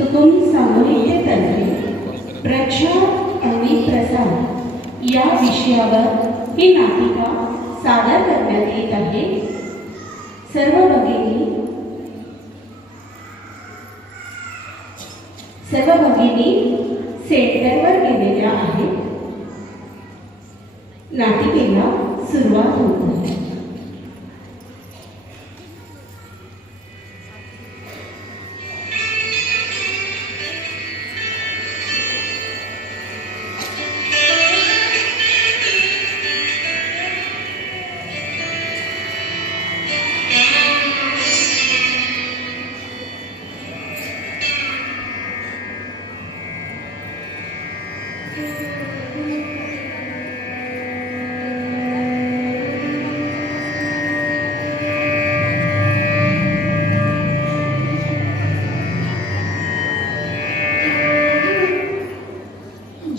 तुकोनी सामूहिकतर्फे प्रचार आणि प्रसार या विषयावर ही नाटिका सादर करण्यात येत आहे. सर्व भगिनी सेंटरवर गेलेल्या आहेत. नाटिकेला सुरुवात होत आहे.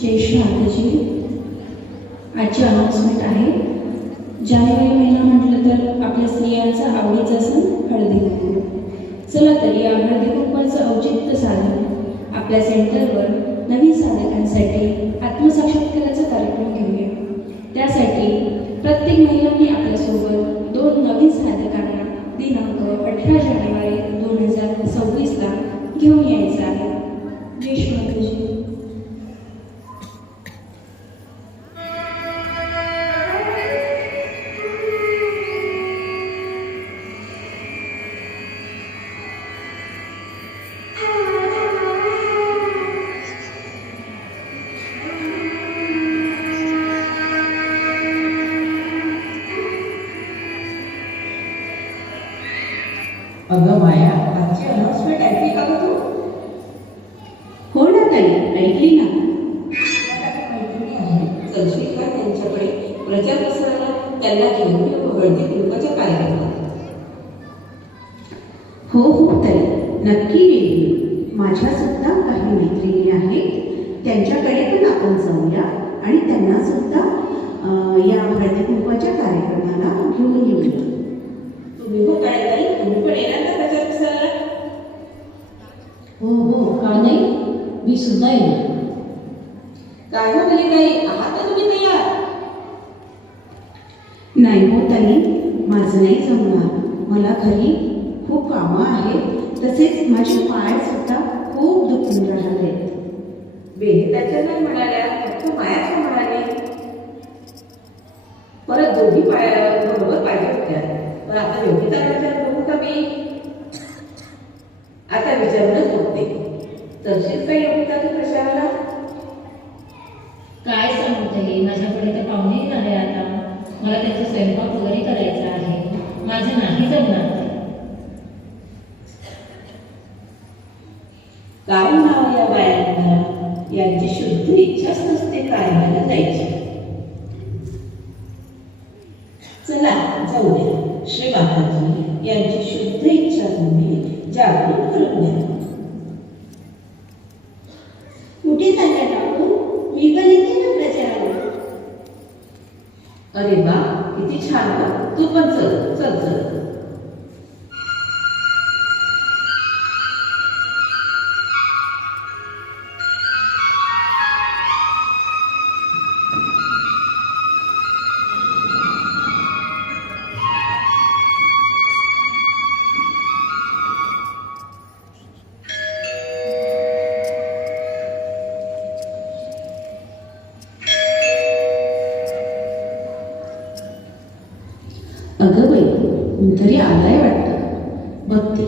ज्येष्ठ माताजी, आजची अनाउन्समेंट आहे. जानेवारी महिना म्हटलं तर आपल्या स्त्रियांचा आवडीचा सण हळदी कुंकू. चला तर या हळदी कुंकवाचं औचित्य साधून आपल्या सेंटरवर नवीन साधकांसाठी आत्मसाक्षात्काराचा कार्यक्रम घेऊया. त्यासाठी प्रत्येक महिलांनी आपल्यासोबत 2 नवीन साधकांना दिनांक 18 जानेवारी 2026ला घेऊन यायचं आहे. ज्येष्ठ माताजी. अगं माया, आजची अनाउन्समेंट ऐकली का तू? हो ना ताई, ऐकली ना. मैत्रिणी आहे, चलशील का त्यांच्याकडे प्रचार प्रसाराला त्यांना घेऊन येऊ हळदी कुंकवाच्या कार्यक्रमात? हो ताई, नक्की येईल. माझ्या सुद्धा काही मैत्रिणी आहेत, त्यांच्याकडे पण आपण जाऊया आणि त्यांना सुद्धा या हळदी कुंकवाच्या कार्यक्रमाला घेऊन येऊया. तुम्ही हो काय ताई, तुम्ही पण येणार का प्रचार प्रसाराला? हो, का नाही, मी सुद्धा येणार. काय हो गेली ताई, आहात का तुम्ही तयार? नाही हो ताई, माझं नाही जमणार. मला घरी खूप कामं आहेत, तसेच माझे पाय सुद्धा खूप दुखून राहिले. बेनी त्याच्या नाही म्हणाल्या, फक्त मायाच म्हणाले. परत दोघी बरोबर पाहिजे होत्या, पण आता योगिता विचार बघू का मी? आता विचारूनच बघते. तशीच काही योगिता तू प्रचाराला? काय सांगते, माझ्याकडे तर पाहुणे येणार आहे. आता मला त्यांचा स्वयंपाक वगैरे करायचा आहे. माझं नाही जमणार. काय नाव या बायांना, यांची शुद्ध इच्छाच नसते कार्याला जायची. चला जाऊ द्या, श्री माताजी यांची शुद्ध इच्छा तुम्ही जागृत करून द्या. कुठे चालल्या काकू? मी पण येते ना प्रचाराला. अरे वा, किती छान वा. तू पण चल चल चल. अगं बाई, कोणतरी आलाय वाटतं, बघते.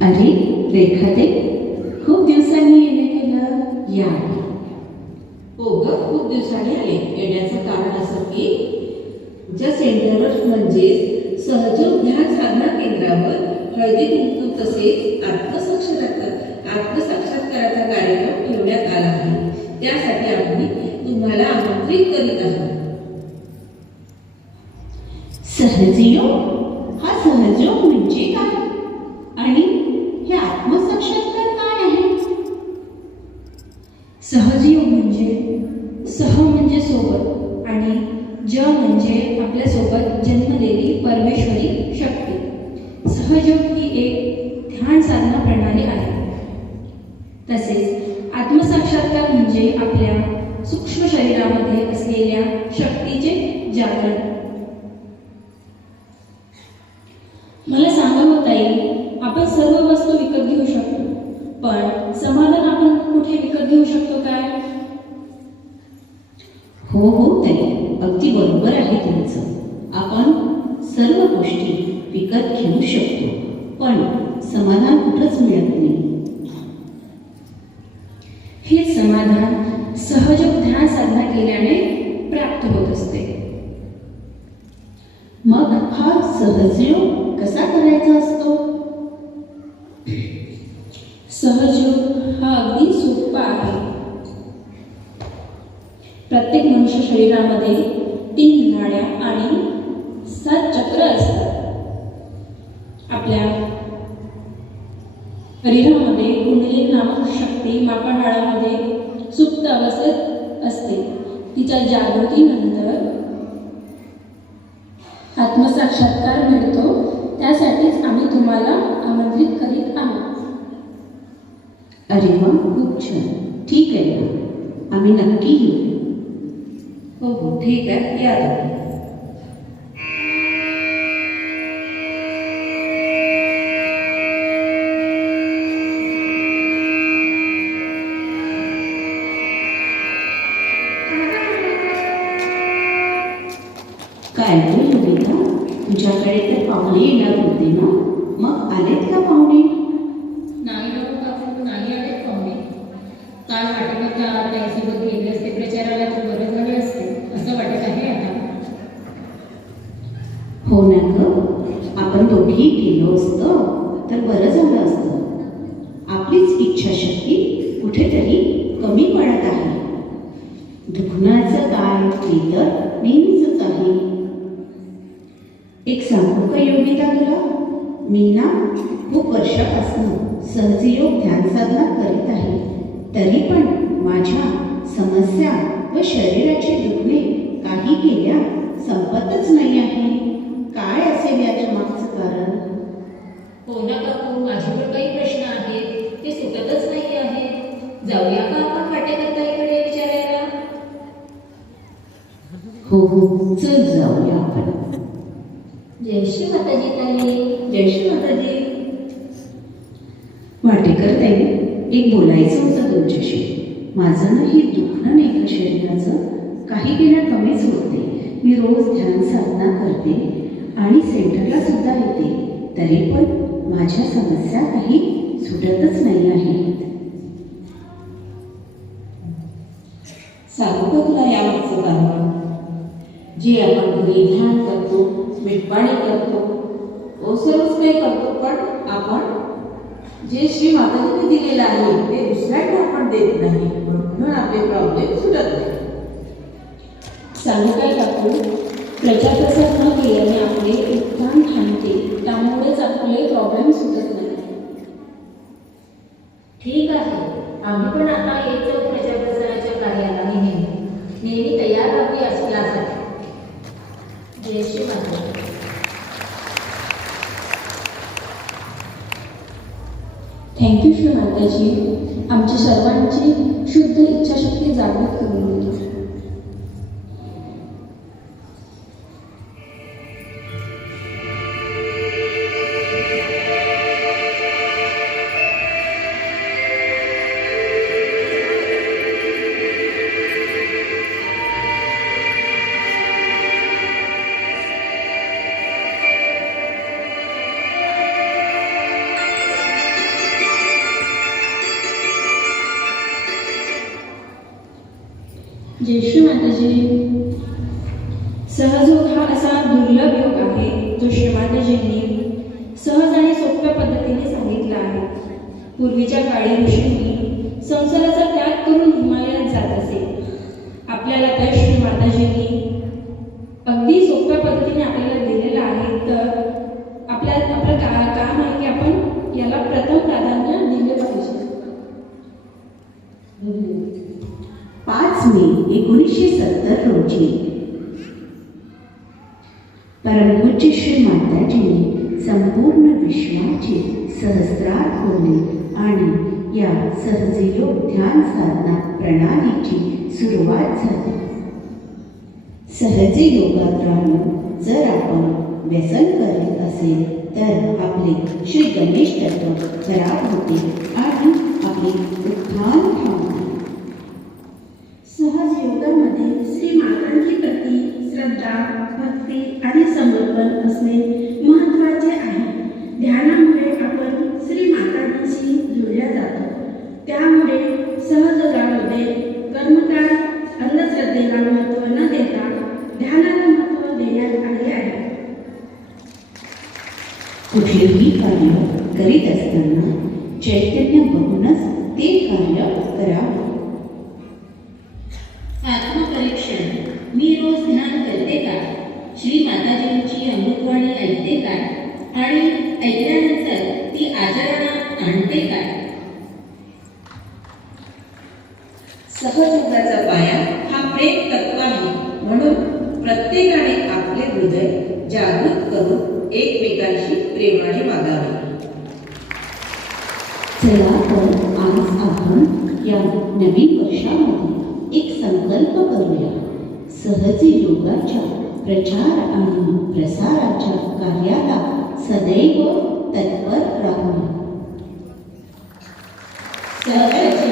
अरे रेखाते, खूप दिवसांनी येणे केलं. या. हो ग, खूप दिवसांनी आले. येण्याचं कारण असं की ज्या सेंटरवर म्हणजेच सहयोग ध्यान साधना केंद्रावर हळदी कुंकू तसेच आत्मसाक्षात्काराचा कार्यक्रम ठेवण्यात आला आहे. त्यासाठी आम्ही तुम्हाला आमंत्रित करीत आहोत. सहजयोग? हा सहजयोग म्हणजे काय? आणि हे आत्मसाक्षात्कार काय आहे? सहजीव म्हणजे सह म्हणजे सोबत आणि ज म्हणजे आपल्यासोबत जन्मलेली परमेश्वरी शक्ती। सहयोग ही एक ध्यान साधना प्रणाली आहे। तसेच आत्मसाक्षात्कार म्हणजे आपल्या सूक्ष्म शरीरामध्ये असलेल्या शक्तीचे जागरण। मला सांगावं ताई, आपण सर्व वस्तू विकत घेऊ शकतो, पण समाधान आपण कुठे विकत घेऊ शकतो काय? हो हो ताई, अगदी बरोबर आहे तुमचं। आपण सर्व गोष्टी विकत घेऊ शकतो, पण समाधान कुठंच मिळत नाही। हे समाधान सहयोग ध्यान साधना केल्याने प्राप्त होत असते। मग हा सहजयोग कसा करायचा असतो? सहयोग हा अगदी सोपा आहे। प्रत्येक मनुष्य शरीरामध्ये 3 नाड्या आणि 7 चक्र असतात। आपल्या शरीरामध्ये कुंडली नामक शक्ती माकडाळामध्ये सुप्त अवस्थेत असते। तिच्या जागृतीनंतर आत्मसाक्षात्कार मिळतो। त्यासाठीच आम्ही तुम्हाला आमंत्रित करीत आहोत। अरे वा, खूप छान। ठीक आहे ना, आम्ही नक्की येऊ। हो हो, ठीक आहे, या तुम्ही। काय गं योगिता, तुझ्याकडे तर पाहुणे येणार होते ना? मग आलेत का पाहुणे? नाही हो काकू, नाही आलेत पाहुणे। काल वाटेमध्ये ताईसोबत गेले असते प्रचाराला तर बरं झाले असते असं वाटत आहे आता। हो ना गं, आपण दोघी गेलो असतं तर बरं झालं असतं। आपलीच इच्छाशक्ती कुठेतरी कमी पडत आहे। दुखण्याचं काय, ते तर नेहमीच आहे। एक सांगू का योगिता तुला, मी ना खूप वर्षापासून सहजयोग ध्यान साधना करीत आहे, तरी पण माझ्या समस्या व शरीराचे दुखणे काही केल्या संपतच नाही आहे। काय असेल याच्या मागचं कारण? हो ना काकू, माझे पण काही प्रश्न आहेत, ते सुटतच नाही आहे। जाऊया का आपण वाटेकर ताईकडे विचारायला? हो हो, चल जाऊया आपण। जय श्री माताजी ताई। जय श्री माताजी। वाटेकर ताई, एक बोलायचं होतं तुमच्याशी। माझं ना हे दुखणं नाही का शरीराचं, काही गेल्या कमीच होते। मी रोज ध्यान साधना करते आणि सेंटरला सुद्धा येते, तरी पण माझ्या समस्या काही सुटतच नाही आहेत। सांगू का तुला यामागचं कारण? जे आपण घरी ध्यान करतो, मीठपाणी करतो, तो सर्वच काही करतो, पण आपण जे श्री माताजीने दिलेलं आहे ते दुसऱ्यांना आपण देत नाही, म्हणून आपले प्रॉब्लेम सुटत नाही। सांगू काय काकू, प्रचार प्रसार न केल्याने आपले उत्थान थांबते, त्यामुळेच आपले प्रॉब्लेम सुटत नाही। ठीक आहे, आम्ही पण आता येत जाऊ प्रचार प्रसाराच्या कार्याला नेहमी तयार राहू यासाठी। जय श्री माताजी। थँक्यू श्री माताजी, आमच्या सर्वांची शुद्ध इच्छाशक्ती जागृत करून दिली। जय श्री माताजी। सहजयोग हा असा दुर्लभ योग आहे जो श्री माताजींनी सहज आणि सोप्या पद्धतीने सांगितला आहे। पूर्वीच्या काळी ऋषींनी संसाराचा त्याग करून हिमालयात जात असे। आपल्याला तर श्री माताजींनी अगदी सोप्या पद्धतीने आपल्याला दिलेला आहे, तर आपलं काम आहे की आपण याला प्रथम प्राधान्य दिले पाहिजे। मे 1970 रोजी परमपूज्य श्री माताजींनी संपूर्ण विश्वाची सहस्रार खोली आणि या सहजयोग ध्यान साधना प्रणालीची सुरुवात झाली. सहज योगात राहून जर आपण व्यसन करीत असेल तर आपले श्री गणेश तत्व खराब होते आणि आपले उत्थान थांबते. सहज योगामध्ये श्री मातांची प्रती श्रद्धा, भक्ती आणि समर्पण असणे महत्त्वाचे आहे. ध्यानामुळे आपण श्री माताजींशी जोडल्या जातो. त्यामुळे सहजयोगामध्ये कर्मकांड अंधश्रद्धेला महत्त्व न देता ध्यानाला महत्त्व देण्यात आले आहे. कुठलेही कार्य करीत असताना चैतन्य बघूनच ते कार्य करावे. आत्मपरीक्षण. मी रोज ध्यान करते का? श्री माताजींची अमृतवाणी ऐकते का? आणि ऐकल्यानंतर ती आचरणात आणते का? सहजयोगाचा पाया हा प्रेम तत्व आहे. म्हणून प्रत्येकाने आपले हृदय जागृत करून एकमेकांशी प्रेमाने वागावे. चला तर आज आपण या नवीन वर्षामध्ये एक संकल्प करूया. सहज योगाच्या प्रचार आणि प्रसाराच्या कार्याला सदैव तत्पर राहूया. सहज